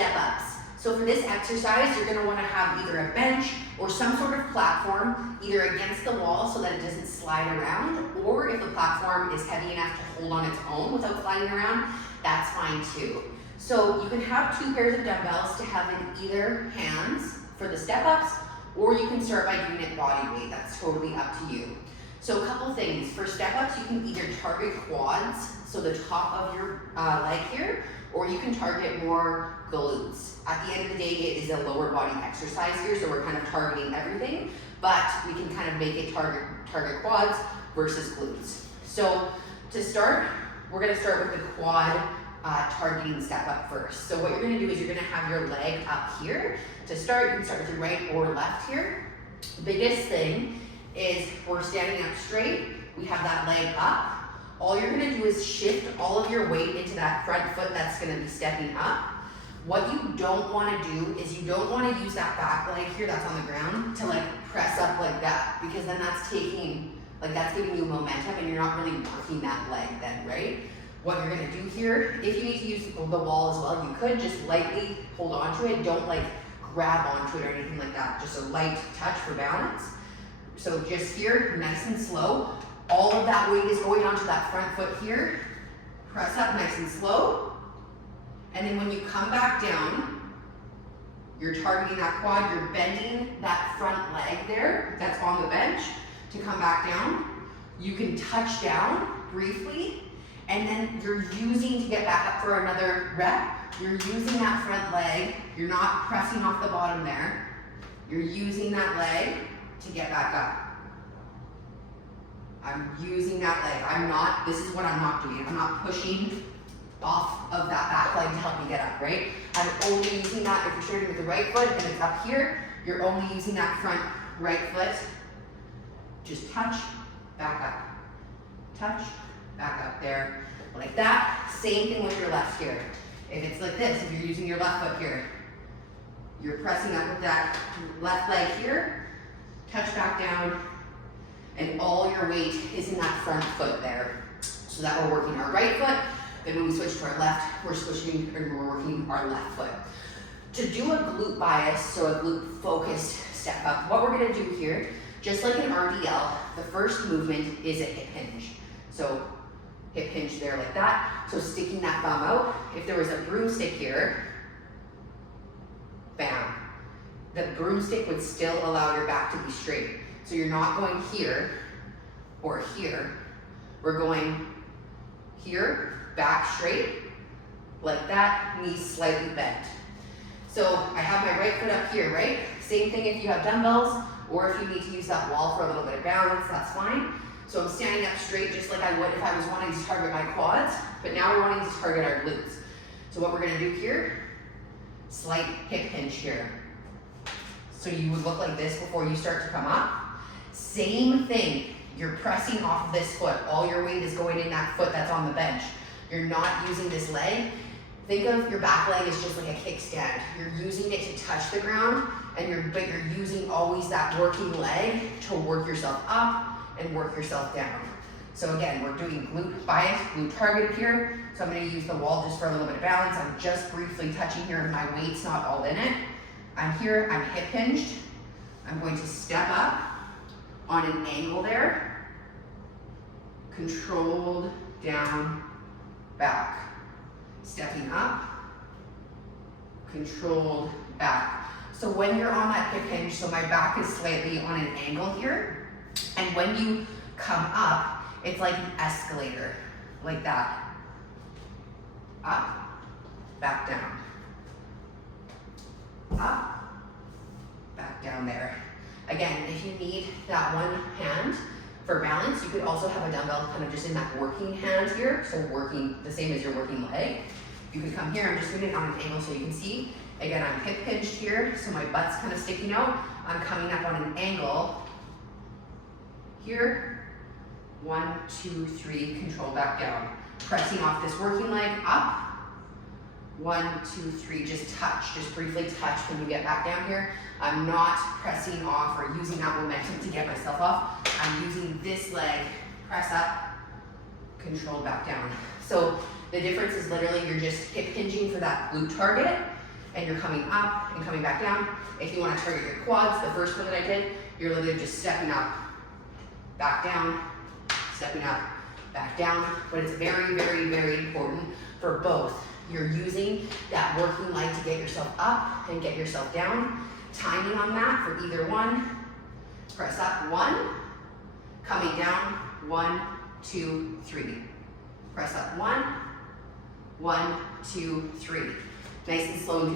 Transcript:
step ups. So for this exercise, you're gonna wanna have either a bench or some sort of platform, either against the wall so that it doesn't slide around, or if the platform is heavy enough to hold on its own without sliding around, that's fine too. So you can have 2 pairs of dumbbells to have in either hands for the step ups, or you can start by doing it body weight. That's totally up to you. So a couple things. For step ups, you can either target quads, so the top of your leg here, or you can target more glutes. At the end of the day, it is a lower body exercise here, so we're kind of targeting everything, but we can kind of make it target quads versus glutes. So to start, we're gonna start with the quad targeting step up first. So what you're gonna do is you're gonna have your leg up here. To start, you can start with your right or left here. The biggest thing is we're standing up straight, we have that leg up. All you're gonna do is shift all of your weight into that front foot that's gonna be stepping up. What you don't wanna do is you don't wanna use that back leg here that's on the ground to like press up like that, because then that's giving you momentum and you're not really working that leg then, right? What you're gonna do here, if you need to use the wall as well, you could just lightly hold onto it. Don't like grab onto it or anything like that. Just a light touch for balance. So just here, nice and slow. All of that weight is going onto that front foot here. Press up nice and slow. And then when you come back down, you're targeting that quad, you're bending that front leg there that's on the bench to come back down. You can touch down briefly, and then you're using to get back up for another rep. You're using that front leg. You're not pressing off the bottom there. You're using that leg to get back up. I'm using that leg. This is what I'm not doing. I'm not pushing off of that back leg to help me get up, right? I'm only using that if you're starting with the right foot and it's up here, you're only using that front right foot. Just touch, back up. Touch, back up there. Like that. Same thing with your left here. If it's like this, if you're using your left foot here, you're pressing up with that left leg here, touch back down, and all your weight is in that front foot there. So that we're working our right foot, then when we switch to our left, we're working our left foot. To do a glute bias, so a glute focused step up, what we're gonna do here, just like an RDL, the first movement is a hip hinge. So hip hinge there like that. So sticking that thumb out. If there was a broomstick here, bam. The broomstick would still allow your back to be straight. So you're not going here or here. We're going here, back straight, like that, knees slightly bent. So I have my right foot up here, right? Same thing if you have dumbbells, or if you need to use that wall for a little bit of balance, that's fine. So I'm standing up straight just like I would if I was wanting to target my quads, but now we're wanting to target our glutes. So what we're gonna do here, slight hip hinge here. So you would look like this before you start to come up. Same thing, you're pressing off of this foot. All your weight is going in that foot that's on the bench. You're not using this leg. Think of your back leg as just like a kickstand. You're using it to touch the ground, but you're using always that working leg to work yourself up and work yourself down. So again, we're doing glute bias, glute targeted here. So I'm gonna use the wall just for a little bit of balance. I'm just briefly touching here and my weight's not all in it. I'm here, I'm hip hinged. I'm going to step up on an angle there. Controlled down, back. Stepping up, controlled back. So when you're on that hip hinge, so my back is slightly on an angle here, and when you come up, it's like an escalator, like that. Up, back down. Up, back down there. Again, if you need that one hand for balance, you could also have a dumbbell kind of just in that working hand here, so working the same as your working leg. You could come here, I'm just doing it on an angle so you can see. Again, I'm hip hinged here, so my butt's kind of sticking out. I'm coming up on an angle here. 1, 2, 3, control back down. Pressing off this working leg, up. 1, 2, 3, just touch, just briefly touch when you get back down here. I'm not pressing off or using that momentum to get myself off. I'm using this leg, press up, control back down. So the difference is literally you're just hip hinging for that glute target, and you're coming up and coming back down. If you want to target your quads, the first one that I did, you're literally just stepping up, back down, stepping up, back down. But it's very, very, very important for both. You're using that working leg to get yourself up and get yourself down. Timing on that for either one. Press up, 1, coming down, 1, 2, 3. Press up, 1, 1, 2, 3. Nice and slow.